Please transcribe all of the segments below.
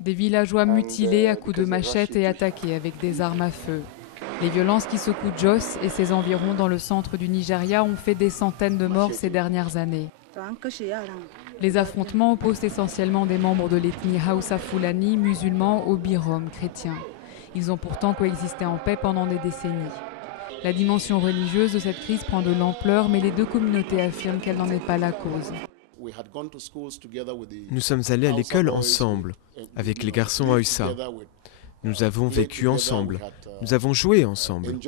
Des villageois mutilés à coups de machette et attaqués avec des armes à feu. Les violences qui secouent Jos et ses environs dans le centre du Nigeria ont fait des centaines de morts ces dernières années. Les affrontements opposent essentiellement des membres de l'ethnie Hausa Fulani musulmans aux Birom chrétiens. Ils ont pourtant coexisté en paix pendant des décennies. La dimension religieuse de cette crise prend de l'ampleur, mais les deux communautés affirment qu'elle n'en est pas la cause. Nous sommes allés à l'école ensemble, avec les garçons Hausa. Nous avons vécu ensemble, nous avons joué ensemble,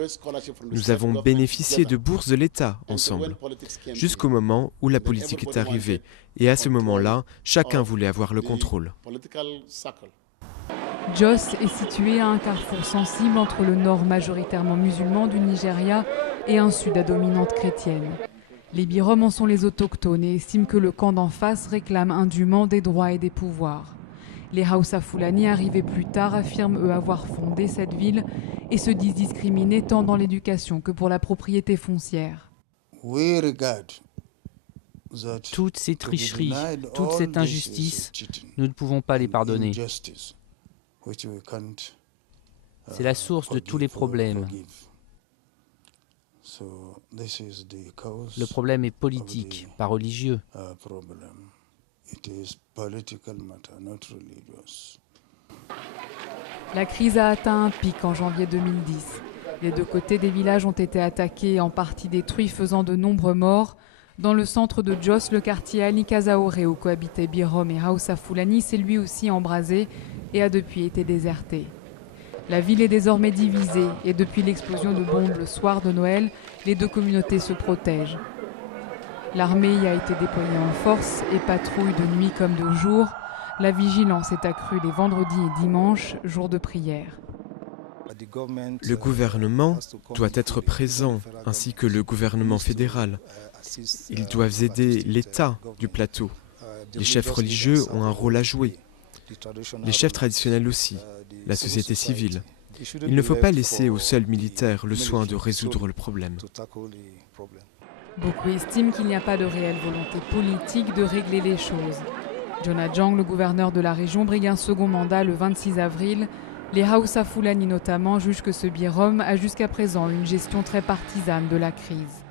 nous avons bénéficié de bourses de l'État ensemble, jusqu'au moment où la politique est arrivée. Et à ce moment-là, chacun voulait avoir le contrôle. Jos est situé à un carrefour sensible entre le nord majoritairement musulman du Nigeria et un sud à dominante chrétienne. Les Birom en sont les autochtones et estiment que le camp d'en face réclame indûment des droits et des pouvoirs. Les Hausa Fulani arrivés plus tard affirment eux avoir fondé cette ville et se disent discriminés tant dans l'éducation que pour la propriété foncière. Toutes ces tricheries, toute cette injustice, nous ne pouvons pas les pardonner. C'est la source de tous les problèmes. Le problème est politique, pas religieux. La crise a atteint un pic en janvier 2010. Les deux côtés des villages ont été attaqués et en partie détruits, faisant de nombreux morts. Dans le centre de Jos, le quartier Ali Kazaore, où cohabitaient Birom et Hausa Fulani, s'est lui aussi embrasé et a depuis été déserté. La ville est désormais divisée et depuis l'explosion de bombes le soir de Noël, les deux communautés se protègent. L'armée y a été déployée en force et patrouille de nuit comme de jour. La vigilance est accrue les vendredis et dimanches, jours de prière. Le gouvernement doit être présent, ainsi que le gouvernement fédéral. Ils doivent aider l'État du plateau. Les chefs religieux ont un rôle à jouer. Les chefs traditionnels aussi, la société civile. Il ne faut pas laisser aux seuls militaires le soin de résoudre le problème. Beaucoup estiment qu'il n'y a pas de réelle volonté politique de régler les choses. Jonah Jang, le gouverneur de la région, brigue un second mandat le 26 avril. Les Hausa Fulani notamment jugent que ce Birom a jusqu'à présent une gestion très partisane de la crise.